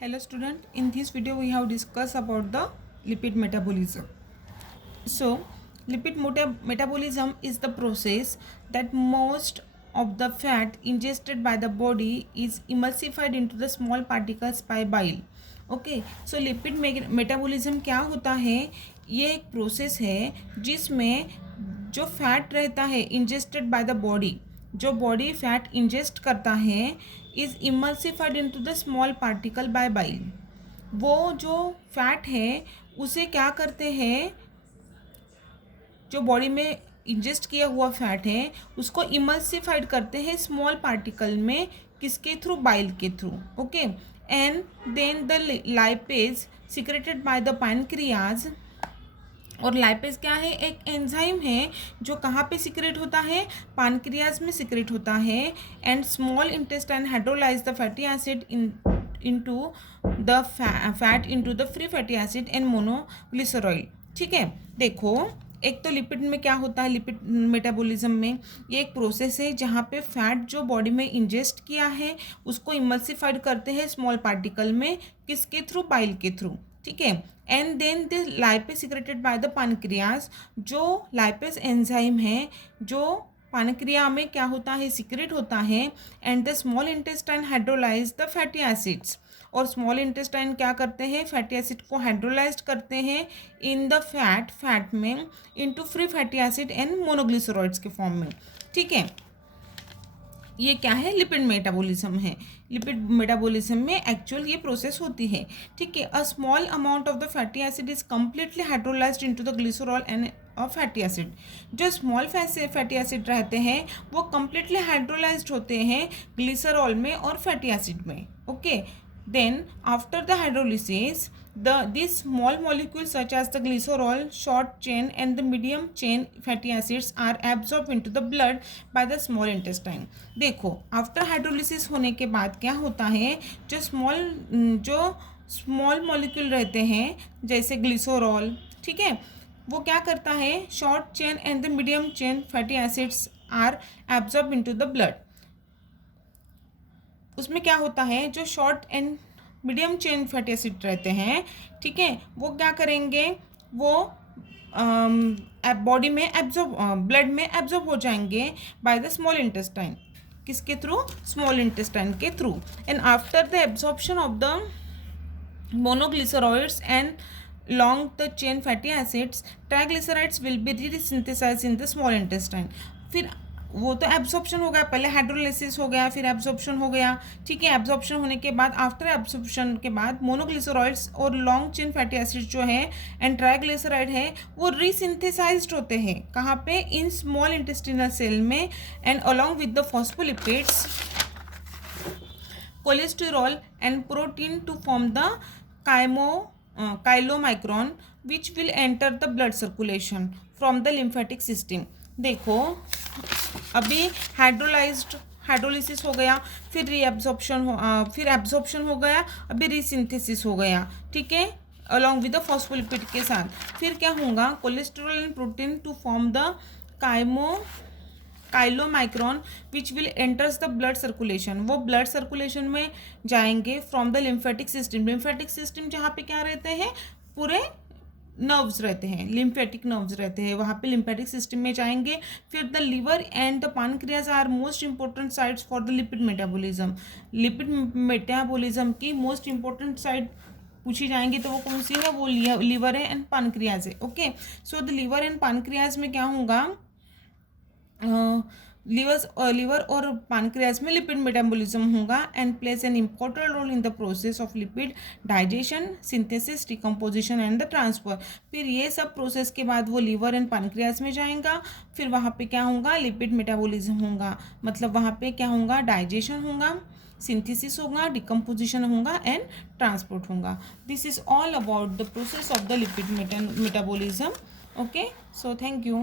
Hello student, in this video we have discussed about the lipid metabolism. So lipid metabolism is the process that most of the fat ingested by the body is emulsified into the small particles by bile. Okay so lipid metabolism क्या होता है? ये एक process है जिसमें जो fat रहता है इंजेस्टेड बाय द बॉडी, जो बॉडी फैट इंजेस्ट करता है is emulsified into the small particle by bile. वो जो फैट है उसे क्या करते हैं, जो बॉडी में इंजेस्ट किया हुआ फैट है उसको इमल्सिफाइड करते हैं स्मॉल पार्टिकल में. किसके थ्रू? बाइल के through. Okay and then the lipase secreted by the pancreas. और लाइपेज क्या है? एक एंजाइम है जो कहाँ पे सिक्रेट होता है? पैनक्रियाज में सिक्रेट होता है. And small intestine hydrolyse the fatty acid into the fat into the free fatty acid and monoglyceride. ठीक है, देखो एक तो लिपिड में क्या होता है, लिपिड मेटाबॉलिज्म में ये एक प्रोसेस है जहाँ पे फैट जो बॉडी में इंजेस्ट किया है उसको इमल्सिफाइड करते हैं स्मॉल पार्टिकल में. किसके थ्रू? बाइल के थ्रू. ठीक है, and then the lipase secreted by the pancreas. जो लाइपेज एंजाइम है जो पैनक्रिया में क्या होता है? सिक्रेट होता है. And the small intestine hydrolyse the fatty acids. और स्मॉल इंटेस्टाइन क्या करते हैं? फैटी एसिड को हाइड्रोलाइज करते हैं इन द फैट में into free fatty acid and monoglycerides के फॉर्म में. ठीक है, ये क्या है? लिपिड मेटाबॉलिज्म है. लिपिड मेटाबॉलिज्म में एक्चुअल ये प्रोसेस होती है. ठीक है, a small amount of the fatty acid is completely hydrolysed into the glycerol and fatty acid. जो स्मॉल फैटी एसिड रहते हैं वो कम्प्लीटली हाइड्रोलाइज्ड होते हैं ग्लिसरॉल में और फैटी एसिड में. Okay, then after the hydrolysis these small molecules such as the glycerol, short chain and the medium chain fatty acids are absorbed into the blood by the small intestine. देखो after hydrolysis होने के बाद क्या होता है? जो small molecule रहते हैं जैसे ग्लिसरॉल, ठीक है, वो क्या करता है? Short chain and the medium chain fatty acids are absorb into the blood. उसमें क्या होता है? जो short and medium chain fatty acid रहते हैं, ठीक है, वो क्या करेंगे? वो बॉडी में ब्लड में एब्जॉर्ब हो जाएंगे बाय द स्मॉल इंटेस्टाइन. किसके थ्रू? स्मॉल इंटेस्टाइन के through. And after the absorption of the monoglycerides and long the chain fatty acids, triglycerides will be resynthesised in the small intestine. फिर वो तो absorption हो गया, पहले हाइड्रोलिसिस हो गया फिर एब्जॉर्प्शन हो गया. ठीक है, एब्जॉर्प्शन होने के बाद आफ्टर एब्जॉर्प्शन के बाद मोनोग्लिसरॉइड्स और लॉन्ग चेन फैटी एसिड जो है एंड ट्राइग्लिसराइड है वो रीसिंथेसाइज्ड होते हैं. कहाँ पे? इन स्मॉल इंटेस्टिनल सेल में. And along with the phospholipids, cholesterol and protein to form the chylomicron which will enter the blood circulation from the lymphatic system. देखो अभी हाइड्रोलिसिस हो गया, फिर फिर एब्जॉर्प्शन हो गया, अभी रीसिंथेसिस हो गया. ठीक है, अलॉन्ग विद द फॉस्फोलिपिड के साथ. फिर क्या होगा? Cholesterol and protein to form the chylomicron which will enters the blood circulation. वो ब्लड सर्कुलेशन में जाएंगे from the lymphatic system. Lymphatic system जहाँ पे क्या रहते हैं? पूरे नर्व्स रहते हैं, लिम्फेटिक नर्व्स रहते हैं, वहाँ पे लिम्फेटिक सिस्टम में जाएंगे. फिर the liver and the pancreas are most important sites for the lipid metabolism. Lipid metabolism की मोस्ट इंपॉर्टेंट साइट पूछी जाएंगी तो वो कौन सी है? वो लिवर है एंड पैनक्रियाज है. Okay, so the liver and pancreas में क्या होगा? लिवर और पैनक्रियाज में लिपिड मेटाबॉलिज्म होगा and plays an important role in the process of lipid digestion, synthesis, decomposition and the transfer. फिर ये सब प्रोसेस के बाद वो लिवर एंड पैनक्रियाज में जाएगा. फिर वहाँ पे क्या होगा? लिपिड मेटाबॉलिज्म होगा. मतलब वहाँ पे क्या होगा? डाइजेशन होगा, सिंथेसिस होगा, डिकम्पोजिशन होगा एंड ट्रांसपोर्ट होगा. This is all about the process of the lipid metabolism. Okay, so thank you.